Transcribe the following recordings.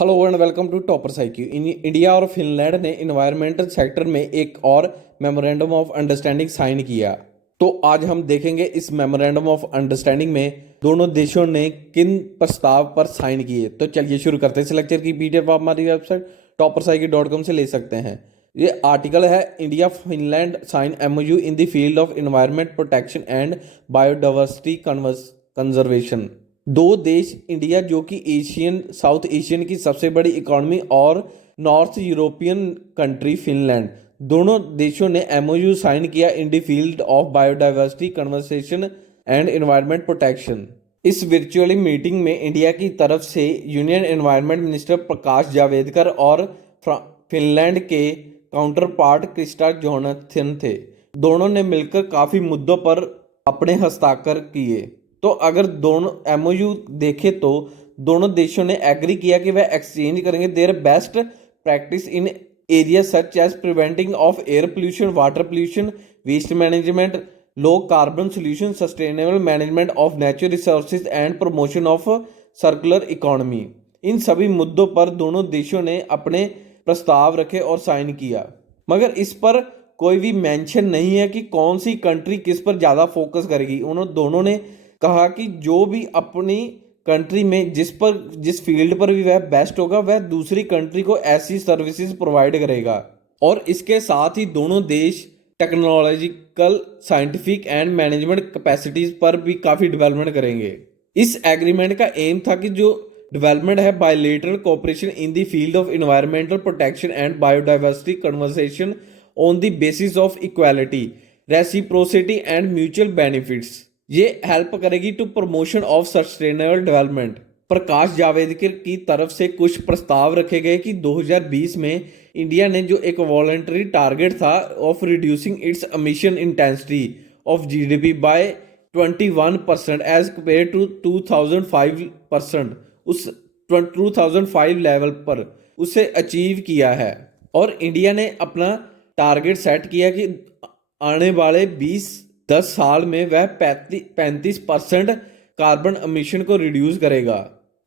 Hello and welcome to topper साइक्यू। India और Finland ने इन्वायरमेंटल सेक्टर में एक और मेमोरेंडम ऑफ अंडरस्टैंडिंग साइन किया। तो आज हम देखेंगे इस मेमोरेंडम ऑफ अंडरस्टैंडिंग में दोनों देशों ने किन प्रस्ताव पर साइन किए। तो चलिए शुरू करते हैं। इस लेक्चर की पीडीएफ आप हमारी वेबसाइट toppercycle.com से ले सकते हैं। ये आर्टिकल है India Finland sign MoU in the field of environment protection and biodiversity conservation. दो देश इंडिया जो कि साउथ एशियन की सबसे बड़ी इकोनॉमी और नॉर्थ यूरोपियन कंट्री फिनलैंड, दोनों देशों ने एमओयू साइन किया इन the field of biodiversity conservation and environment protection. इस वर्चुअली मीटिंग में इंडिया की तरफ से union environment minister Prakash Javadekar और फिनलैंड के काउंटर पार्ट क्रिस्टा जोनाथन थे। दोनों ने मिलकर काफ़ी मुद्दों पर अपने हस्ताक्षर किए। तो अगर दोनों एमओयू देखें तो दोनों देशों ने एग्री किया कि वह एक्सचेंज करेंगे their best practice in area such as preventing of air pollution, water pollution, waste management, low carbon solution, sustainable management of natural resources and promotion of circular economy. इन सभी मुद्दों पर दोनों देशों ने अपने प्रस्ताव रखे और साइन किया, मगर इस पर कोई भी मेंशन नहीं है कि कौन सी कंट्री किस पर ज़्यादा फोकस करेगी। दोनों ने कहा कि जो भी अपनी कंट्री में जिस फील्ड पर भी वह बेस्ट होगा वह दूसरी कंट्री को ऐसी सर्विसेज प्रोवाइड करेगा। और इसके साथ ही दोनों देश technological, scientific and management capacities पर भी काफ़ी डेवलपमेंट करेंगे। इस एग्रीमेंट का एम था कि जो डेवलपमेंट है bilateral cooperation in the field of environmental protection and biodiversity conservation on the basis of equality, reciprocity and mutual benefits. ये हेल्प करेगी to promotion of sustainable development. Prakash Javadekar की तरफ से कुछ प्रस्ताव रखे गए कि 2020 में इंडिया ने जो एक वॉलंटरी टारगेट था of reducing its emission intensity of GDP by 21% as compare to 2005%, उस 2005 लेवल पर उसे अचीव किया है। और इंडिया ने अपना टारगेट सेट किया कि आने वाले 10 साल में वह 35% कार्बन एमिशन को रिड्यूस करेगा।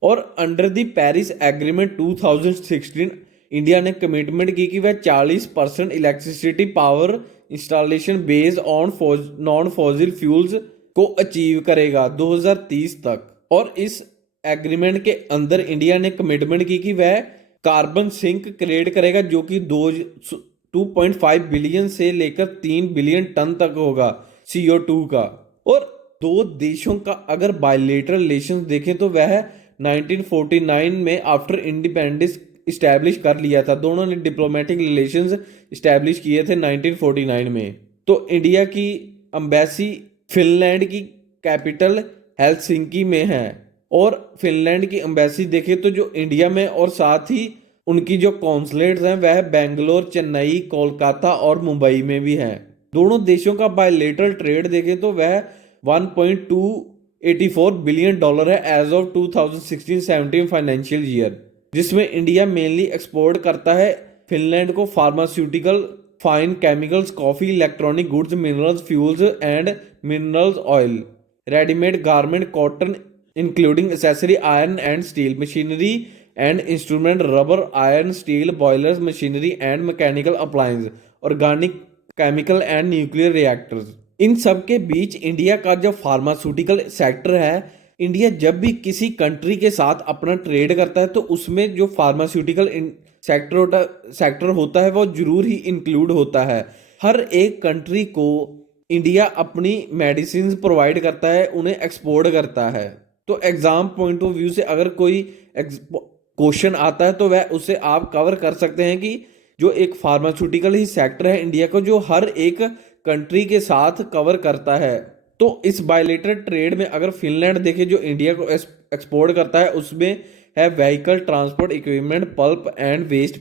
और under the Paris agreement 2016 India ने कमिटमेंट की कि वह 40% electricity power installation based on non fossil fuels को अचीव करेगा 2030 तक। और इस एग्रीमेंट के अंदर इंडिया ने कमिटमेंट की कि वह कार्बन सिंक क्रिएट करेगा जो कि 2.5 बिलियन से लेकर 3 बिलियन टन तक होगा CO2 का। और दो देशों का अगर बायलैटरल रिलेशन देखें तो वह 1949 में आफ्टर इंडिपेंडेंस इस्टेब्लिश कर लिया था। दोनों ने डिप्लोमेटिक रिलेशंस इस्टेब्लिश किए थे 1949 में। तो इंडिया की एम्बेसी फिनलैंड की कैपिटल हेलसिंकी में है, और फिनलैंड की एम्बेसी देखें तो जो इंडिया में, और साथ ही उनकी जो कॉन्सुलेट्स हैं वह बेंगलोर, चेन्नई, कोलकाता और मुंबई में भी हैं। दोनों देशों का बायलैटरल ट्रेड देखें तो वह $1.284 बिलियन है एज ऑफ 2016-17 फाइनेंशियल ईयर, जिसमें इंडिया मेनली एक्सपोर्ट करता है फिनलैंड को pharmaceutical, fine chemicals, coffee, electronic goods, minerals, fuels and minerals oil, readymade garment, cotton including accessory, iron and steel, machinery and instrument, rubber, iron, steel, boilers, machinery and mechanical appliance, organic, chemical and nuclear reactors. इन सब के बीच India का जो pharmaceutical sector है, India जब भी किसी country के साथ अपना ट्रेड करता है तो उसमें जो फार्मास्यूटिकल सेक्टर होता है वो जरूर ही इंक्लूड होता है। हर एक कंट्री को इंडिया अपनी मेडिसिन प्रोवाइड करता है, उन्हें एक्सपोर्ट करता है। तो एग्जाम पॉइंट ऑफ व्यू से अगर कोई क्वेश्चन आता है तो वह उसे आप कवर कर सकते हैं कि जो एक फार्मास्यूटिकल ही सेक्टर है इंडिया को, जो हर एक कंट्री के साथ कवर करता है। तो इस बायलैटरल ट्रेड में अगर फिनलैंड देखे जो इंडिया को एक्सपोर्ट करता है, उसमें है vehicle, transport equipment, pulp and waste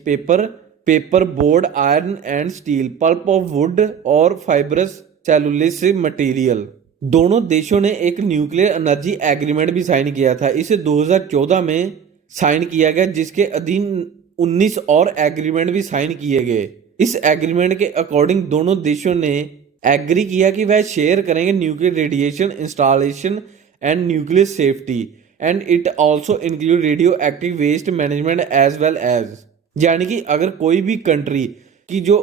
paper board, iron and steel, pulp of wood और फाइबरस सेलुलोज मटेरियल। दोनों देशों ने एक न्यूक्लियर एनर्जी एग्रीमेंट भी साइन किया था। इसे 2014 में साइन किया गया, जिसके अधीन 19 और एग्रीमेंट भी साइन किए गए। इस एग्रीमेंट के अकॉर्डिंग दोनों देशों ने एग्री किया कि वह शेयर करेंगे nuclear radiation installation and nuclear safety and it also include radio active waste management as well as, यानी कि अगर कोई भी कंट्री की जो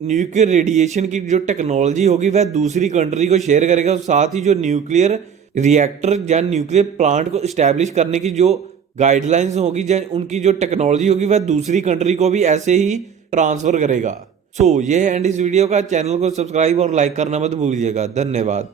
न्यूक्लियर रेडिएशन की जो टेक्नोलॉजी होगी वह दूसरी कंट्री को शेयर करेगा, और साथ ही जो न्यूक्लियर रिएक्टर या न्यूक्लियर प्लांट को इस्टेब्लिश करने की जो गाइडलाइंस होगी या उनकी जो टेक्नोलॉजी होगी वह दूसरी कंट्री को भी ऐसे ही ट्रांसफर करेगा। सो ये है एंड इस वीडियो का। चैनल को सब्सक्राइब और लाइक करना मत भूलिएगा। धन्यवाद।